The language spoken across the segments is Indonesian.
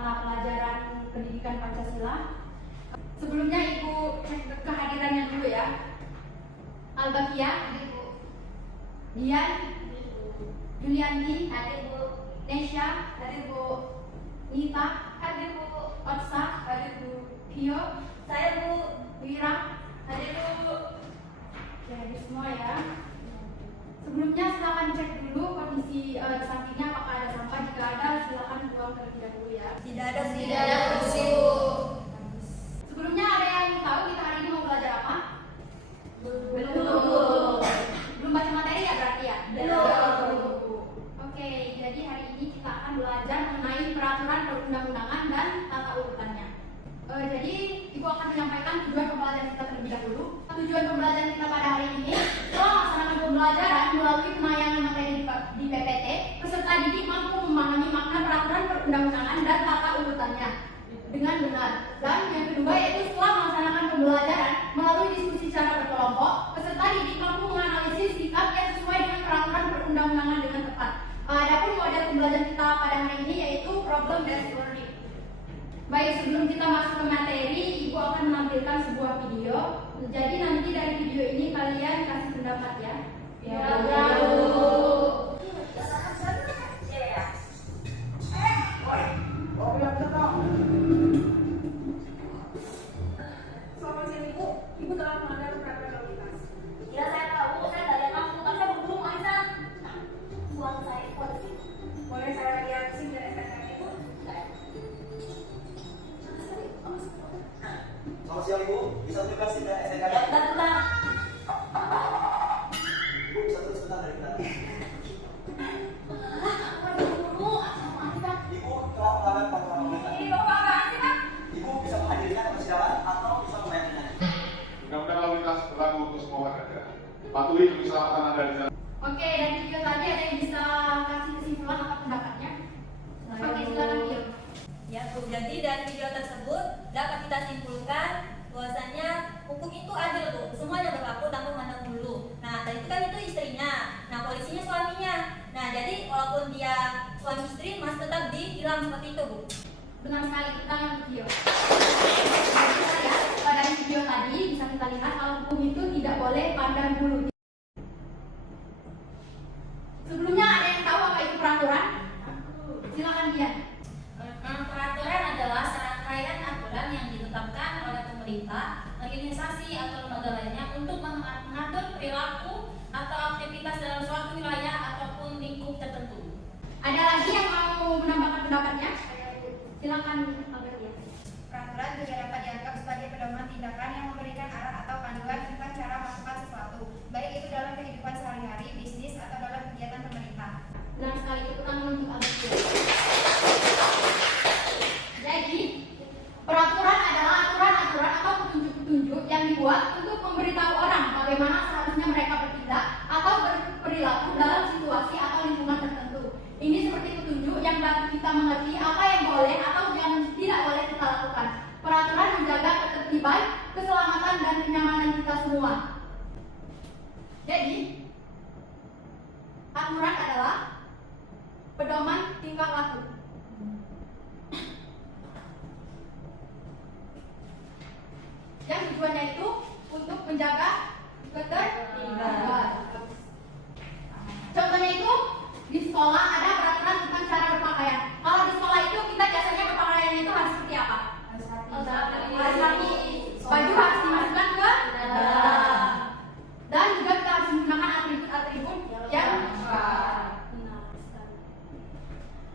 mata pelajaran pendidikan Pancasila. Sebelumnya Ibu cek kehadirannya dulu ya. Al-Bakia, Dian, Julianti, hadir Bu. Nesya, hadir Bu. Nita, hadir Bu. Otsa, hadir Bu. Kio, saya Bu. Wira, hadir Bu. Oke, hadir semua ya. Sebelumnya silakan cek dulu kondisi di sampingnya apakah ada sampah. Jika ada, silakan buang terlebih dahulu ya. Tidak ada Bu. Sebelumnya ada yang tahu kita hari ini mau belajar apa? Belum. Belum baca materi ya berarti ya? Belum. Oke, jadi hari ini kita akan belajar mengenai peraturan perundang-undangan dan tata urutannya. Jadi Ibu akan menyampaikan tujuan pembelajaran kita terlebih dahulu. Tujuan pembelajaran kita pada hari ini telah melaksanakan pembelajaran melalui penayangan materi di PPT. Peserta didik mampu memahami makna peraturan perundang-undangan dan tata urutannya dengan benar. Dan yang kedua yaitu setelah melaksanakan pembelajaran melalui diskusi secara berkelompok, peserta didik mampu menganalisis sikap yang sesuai dengan peraturan perundang-undangan dengan tepat. Adapun model pembelajaran kita pada hari ini yaitu problem based learning. Baik, sebelum kita masuk ke materi, Ibu akan menampilkan sebuah video. Jadi nanti dari video ini kalian kasih pendapat ya. Ya, Bu. Selamat siang Ibu. Ibu telah melanggar peraturan lalu lintas. Ya saya tahu, saya dari kamu, tapi saya berburu Marisa. Buang saya polisi. Boleh saya lihat SIM dan STNK Ibu? Selamat siang Ibu, bisa tunjukkan SIM dan STNK? Ya, bentar. Ibu bisa terus sebentar dari kita. Aku lagi berburu sama Marisa. Ibu telah melanggar peraturan lalu lintas. Ini bapak apaan sih, Pak? Ibu bisa menghadirinya ke persidangan atau bisa membayarnya. Undang-undang lalu lintas berlaku untuk semua warga negara. Patuhi demi keselamatan Anda di jalan. Oke, dari video tadi ada yang bisa kasih kesimpulan atau pendapatnya? Oke, silakan Kio. Ya Bu, jadi dari video tersebut dapat kita simpulkan bahwasanya hukum itu adil Bu, semuanya berlaku tanpa memandang bulu. Nah, tadi itu kan itu istrinya, nah polisinya suaminya. Nah, jadi walaupun dia suami istri masih tetap ditilang seperti itu Bu. Benar sekali, kita yang video. Ya, pada video tadi bisa kita lihat kalau hukum itu tidak boleh pandang bulu. Sebelumnya ada yang tahu apa itu peraturan? Silakan Dian. Peraturan adalah serangkaian aturan yang ditetapkan oleh pemerintah, organisasi atau lembaga lainnya untuk mengatur perilaku atau aktivitas dalam suatu wilayah ataupun lingkup tertentu. Ada lagi yang mau menambahkan pendapatnya? Silakan Albertia. Peraturan juga dapat dianggap sebagai pedoman tindakan yang memberikan arah atau panduan tentang cara melakukan sesuatu, baik itu dalam kehidupan sehari-hari, bisnis, atau dalam kegiatan pemerintah. Benar sekali, tepuk tangan untuk Albertia. Jadi, peraturan adalah aturan-aturan atau petunjuk-petunjuk yang dibuat untuk memberitahu orang bagaimana seharusnya mereka bertindak atau berperilaku dalam situasi atau lingkungan tertentu. Ini seperti petunjuk yang dapat kita mengerti apa yang boleh atau yang tidak boleh kita lakukan. Peraturan menjaga ketertiban, keselamatan, dan kenyamanan kita semua. Jadi, aturan adalah pedoman tingkah laku. Yang tujuannya itu untuk menjaga ketertiban. Contohnya itu di sekolah ada peraturan tentang cara berpakaian. Kalau di sekolah itu kita biasanya berpakaian itu harus seperti apa? Harus rapi. Baju harus dimasukkan ke dalam. Dan juga kita harus menggunakan atribut-atribut yang benar sekali.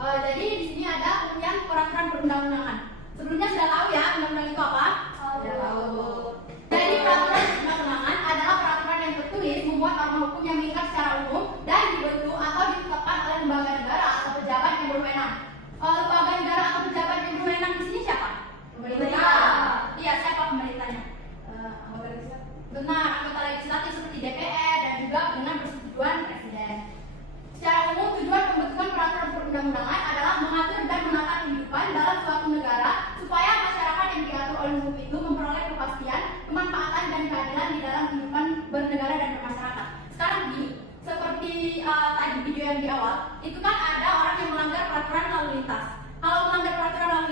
Jadi di sini ada kemudian peraturan perundang-undangan. Sebelumnya sudah tahu ya undang-undang itu apa? Sudah tahu. Jadi peraturan perundang-undangan adalah peraturan yang tertulis membuat norma hukum yang mengikat secara umum dan dibentuk atau ditetapkan oleh lembaga negara atau pejabat yang berwenang. Lembaga negara atau pejabat yang berwenang di sini siapa? Pemerintah. Iya, siapa pemerintahnya? Anggota legislatif. Benar, anggota legislatif seperti DPR dan juga dengan persetujuan presiden. Secara umum tujuan pembentukan peraturan perundang-undangan adalah mengatur dan menata kehidupan dalam suatu negara supaya masyarakat yang diatur oleh hukum itu memperoleh kepastian, kemanfaatan dan keadilan di dalam kehidupan bernegara dan bermasyarakat. Sekarang gini, seperti tadi video yang di awal, itu kan ada orang yang melanggar peraturan lalu lintas. Kalau melanggar peraturan lalu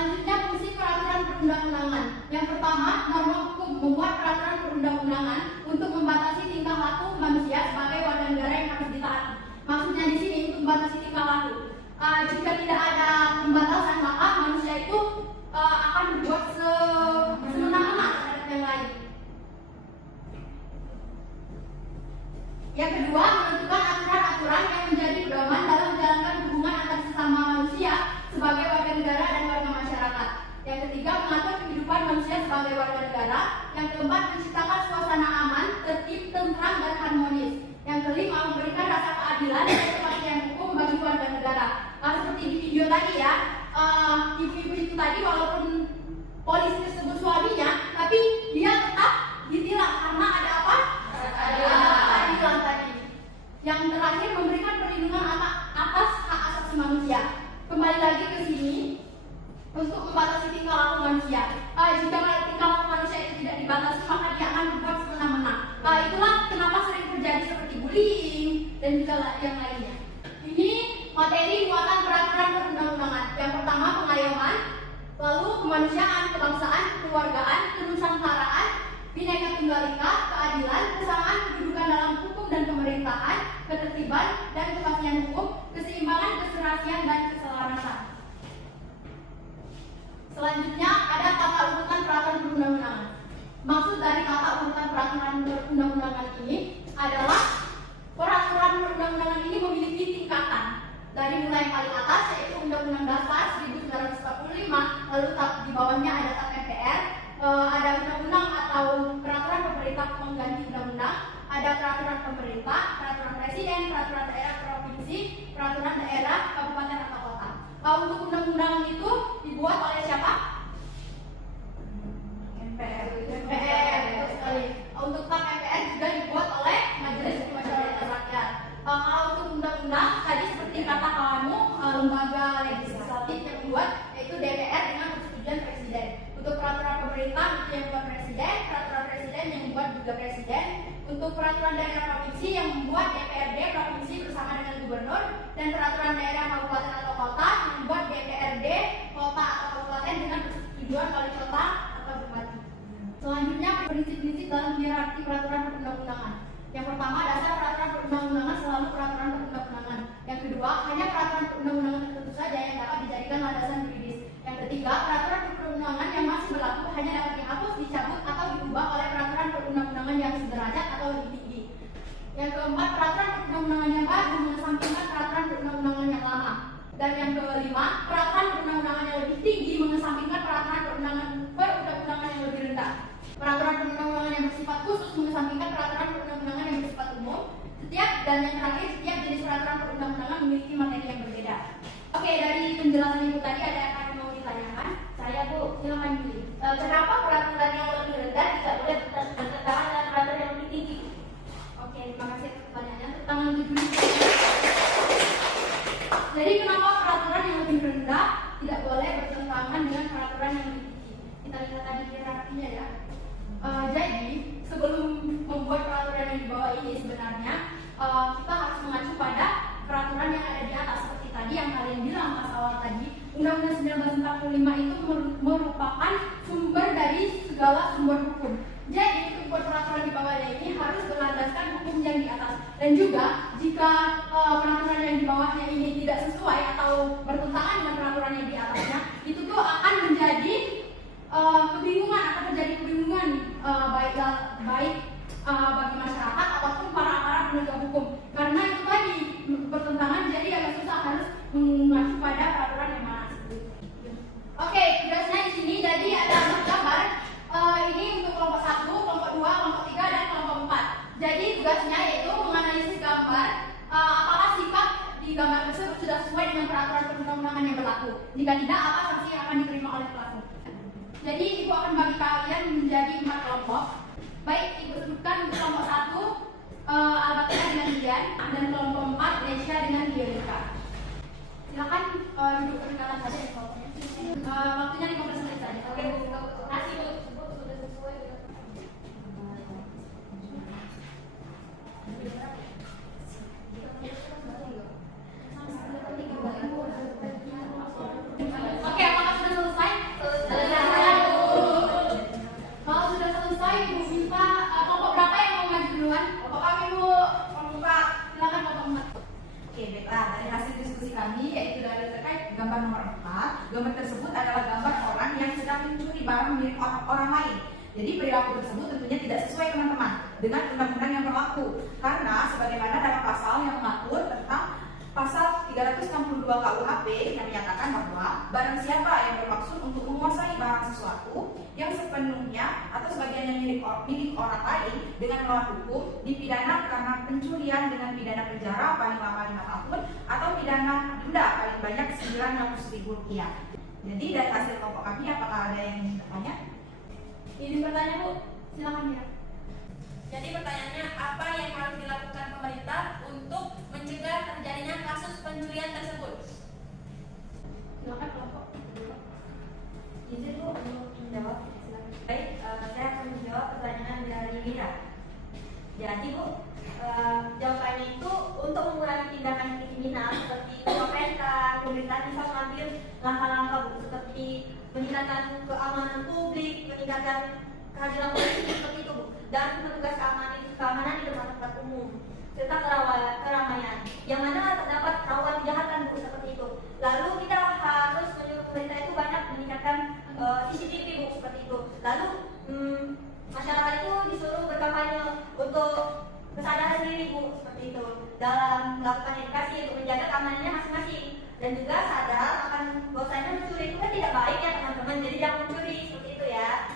Selanjutnya fungsi peraturan perundang-undangan. Yang pertama, norma hukum membuat peraturan perundang-undangan untuk membatasi tingkah laku manusia sebagai warga negara yang harus ditaati. Maksudnya di sini untuk membatasi tingkah laku. Jika tidak ada pembatasan maka manusia itu akan berbuat semena-mena terhadap yang lain. Yang kedua, menentukan aturan-aturan yang menjadi pedoman dalam menjalankan hubungan antar sesama manusia sebagai warga negara dan warga masyarakat. Yang ketiga, mengatur kehidupan manusia sebagai warga negara. Yang keempat, menciptakan suasana aman, tertib, tentram, dan harmonis. Yang kelima, memberikan rasa keadilan dan kepastian hukum bagi warga negara. Seperti di video tadi ya, ibu-ibu itu tadi walaupun polisi tersebut suaminya, tapi dia tetap ditilang karena ada apa? Keadilan tadi. Yang terakhir, memberikan perlindungan atas hak asasi manusia. Kembali lagi ke sini untuk membatasi tingkah laku manusia. Jika tingkah laku manusia itu tidak dibatasi, maka dia akan berbuat semena-mena. Itulah kenapa sering terjadi seperti bullying dan juga yang lainnya. Ini materi muatan peraturan perundang-undangan. Yang pertama, pengayoman, lalu kemanusiaan, kebangsaan, kekeluargaan, kenusantaraan, bineka tunggal ika, keadilan, kesamaan kedudukan dalam hukum dan pemerintahan, ketertiban dan kepastian hukum, keseimbangan, keserasian dan keselamatan. Selanjutnya ada tata urutan peraturan perundang-undangan. Maksud dari tata urutan peraturan perundang-undangan ini adalah peraturan perundang-undangan ini memiliki tingkatan. Dari mulai yang paling atas yaitu Undang-Undang Dasar 1945, lalu di bawahnya ada TAP MPR, ada undang-undang atau peraturan pemerintah pengganti undang-undang, ada peraturan pemerintah, peraturan presiden, peraturan daerah provinsi, peraturan daerah kabupaten atau kota. Untuk undang-undang itu dibuat oleh siapa? MPR, betul sekali. Untuk TAP MPR juga dibuat oleh Majelis Permusyawaratan Rakyat. Kalau untuk undang-undang tadi seperti kata kamu, lembaga legislatif yang dibuat yaitu DPR dengan persetujuan presiden. Untuk peraturan pemerintah itu yang membuat presiden, peraturan presiden yang membuat juga presiden. Untuk peraturan daerah provinsi yang membuat DPRD provinsi bersama dengan gubernur, dan peraturan daerah kabupaten atau kota yang membuat DPRD kota atau kabupaten dengan persetujuan wali kota atau bupati. Selanjutnya prinsip-prinsip dalam hierarki peraturan perundang-undangan. Yang pertama, dasar peraturan perundang-undangan selalu peraturan perundang-undangan. Yang kedua, hanya peraturan perundang-undangan tertentu saja yang dapat dijadikan landasan yuridis. Yang ketiga, peraturan perundang-undangan yang masih berlaku hanya dapat dihapus, dicabut, atau diubah oleh peraturan perundang-undangan yang sederajat atau lebih tinggi. Yang keempat, peraturan perundang-undangan yang baru mengesampingkan peraturan perundang-undangan yang lama. Dan yang kelima, peraturan perundang-undangan yang lebih tinggi mengesampingkan peraturan perundang-undangan yang lebih rendah. Peraturan perundang-undangan yang bersifat khusus mengesampingkan peraturan perundang-undangan yang bersifat umum. Dan yang terakhir, setiap jenis peraturan perundang-undangan memiliki materi yang berbeda. Oke, dari penjelasan ibu tadi ada yang mau ditanyakan? Saya Bu, silakan Bu. Kenapa peraturan yang lebih rendah tidak boleh bertentangan dengan peraturan yang lebih tinggi? Oke, terima kasih atas pertanyaannya. Tangan dulu. Jadi kenapa peraturan yang lebih rendah tidak boleh bertentangan dengan peraturan yang lebih tinggi? Kita lihat tadi hierarkinya ya. Jadi sebelum membuat peraturan yang di bawah ini sebenarnya kita harus mengacu pada peraturan yang ada di atas. Seperti tadi yang kalian bilang pas awal tadi, Undang-Undang 1945 itu merupakan sumber dari segala sumber hukum. Jadi untuk buat peraturan di bawahnya ini harus berlandaskan hukum yang di atas. Dan juga jika peraturan yang di bawahnya ini tidak sesuai atau bertentangan dengan peraturan yang di atasnya, itu tuh akan menjadi kebingungan, akan terjadi kebingungan baik bagi masyarakat ataupun para aparat penegak hukum. Karena itu tadi bertentangan, jadi agak susah, harus mengacu pada peraturan yang mana. Oke, tugasnya di sini jadi ada 4 gambar. Ini untuk kelompok 1, kelompok 2, kelompok 3, dan kelompok 4. Jadi tugasnya yaitu menganalisis gambar, apakah sikap di gambar tersebut sudah sesuai dengan peraturan perundang-undangan yang berlaku. Jika tidak, apa sanksi yang akan diterima oleh pelaku. Jadi ibu akan bagi kalian menjadi 4 kelompok. Baik, ibu sebutkan untuk kelompok 1 Albertina dengan Dian, dan kelompok 4 Nesha dengan Dionika. Silakan duduk perkenalan saja ya kelompoknya. Waktunya 15 menit saja. Oke, kasih Bu. Oke, apakah sudah selesai? Jadi perilaku tersebut tentunya tidak sesuai teman-teman dengan undang-undang yang berlaku, karena sebagaimana dalam pasal yang mengatur tentang pasal 362 KUHP yang menyatakan bahwa barang siapa yang bermaksud untuk menguasai barang sesuatu yang sepenuhnya atau sebagiannya milik orang lain dengan melawan hukum dipidana karena pencurian dengan pidana penjara paling lama 5 tahun atau pidana denda paling banyak Rp900.000. Jadi dari hasil kelompok kami, apakah ada yang ingin bertanya? Izin bertanya Bu, silakan ya. Jadi pertanyaannya, apa yang harus dilakukan pemerintah untuk mencegah terjadinya kasus pencurian tersebut? Silakan kelompok. Izin Bu untuk menjawab. Baik, saya akan menjawab pertanyaan dari Lina. Jadi Bu, jawabannya itu untuk mengurangi tindakan kriminal seperti pemerintah bisa mengambil langkah-langkah Bu, seperti meningkatkan keamanan publik, meningkatkan kehadiran polisi seperti itu Bu, dan petugas keamanan di tempat-tempat umum serta keramaian yang mana terdapat rawan kejahatan Bu, seperti itu. Lalu kita harus menyuruh pemerintah itu banyak meningkatkan CCTV Bu, seperti itu. Lalu masyarakat itu disuruh berkampanye untuk kesadaran diri Bu, seperti itu, dalam melakukan edukasi untuk menjaga keamanannya masing-masing, dan juga sadar akan bahwasanya mencuri itu kan tidak baik ya teman-teman, jadi jangan mencuri, seperti itu ya.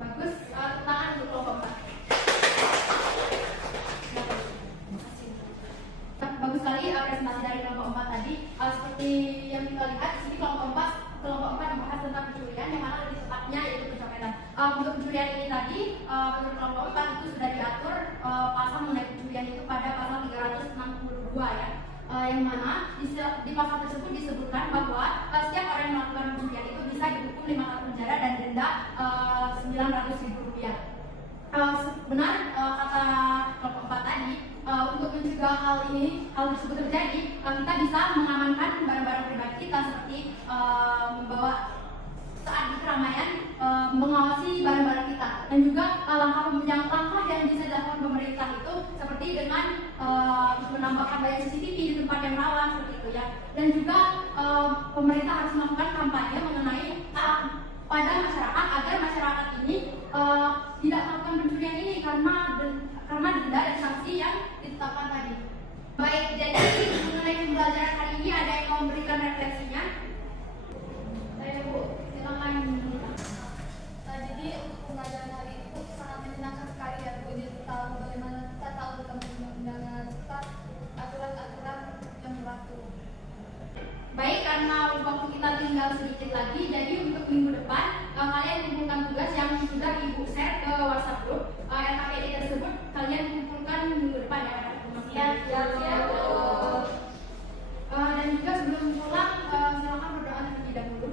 Bagus, tangan untuk kelompok 4. Bagus sekali presentasi dari kelompok 4 tadi. Seperti yang kita lihat di sini kelompok 4 membahas tentang pencurian, yang mana lebih tepatnya yaitu pencopetan. Untuk pencurian ini tadi menurut kelompok 4 itu sudah diatur pasal mengenai pencurian itu pada pasal 362 ya. Yang mana di pasal tersebut disebutkan bahwa setiap orang yang melakukan pencurian itu bisa dihukum 5 tahun penjara dan denda Rp900.000. Benar kata kelompok 4 tadi, untuk mencegah hal tersebut terjadi, kita bisa mengamankan barang-barang pribadi kita seperti membawa saat di keramaian, mengawasi barang-barang kita, dan juga langkah yang bisa dilakukan pemerintah itu seperti dengan menambahkan banyak CCTV di tempat yang rawan seperti itu ya. Dan juga pemerintah harus melakukan kampanye mengenai pada masyarakat agar masyarakat ini tidak melakukan pencurian ini karena denda dan sanksi yang ditetapkan tadi. Baik, jadi mengenai pembelajaran hari ini ada yang mau memberikan refleksinya? Saya Bu, silakan. Jadi untuk pembelajaran hari itu sangat menyenangkan sekali ya Bu. Jadi tahu bagaimana kita tahu tentang undang-undang serta aturan-aturan yang berlaku. Baik, karena waktu kita tinggal sedikit lagi, jadi untuk minggu depan kalian kumpulkan tugas yang sudah Ibu share ke WhatsApp group LKPD tersebut, kalian kumpulkan minggu depan ya. Dan juga sebelum pulang silakan berdoa terlebih dahulu.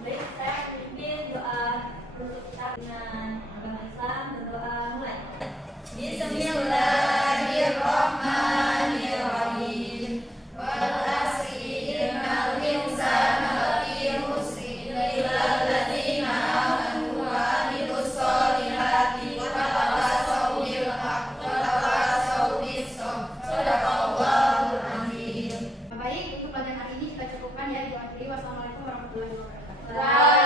Baik, saya memimpin doa untuk kita dengan agama Islam. Berdoa mulai. Bismillahirrahmanirrahim. Wal asri innal insana lafi khusr illa alladziina aamanu wa 'amilus sholihati wa tawassaw bil haqqi wa tawassaw bis sabr. Shadaqallahul azim. Baik, untuk pelajaran hari ini kita cukupkan ya. Wassalamualaikum warahmatullahi wabarakatuh. Waalaikumsalam.